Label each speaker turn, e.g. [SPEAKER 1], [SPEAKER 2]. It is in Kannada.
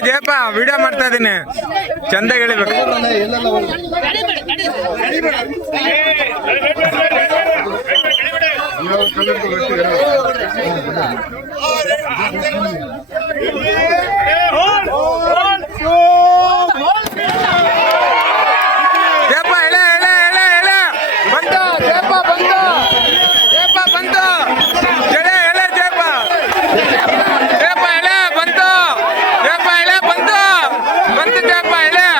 [SPEAKER 1] ಜಯಪ್ಪ ವಿಡಿಯೋ ಮಾಡ್ತಾ ಇದ್ದೀನಿ ಚಂದ ಹೇಳಿಬೇಕು ไปแล้ว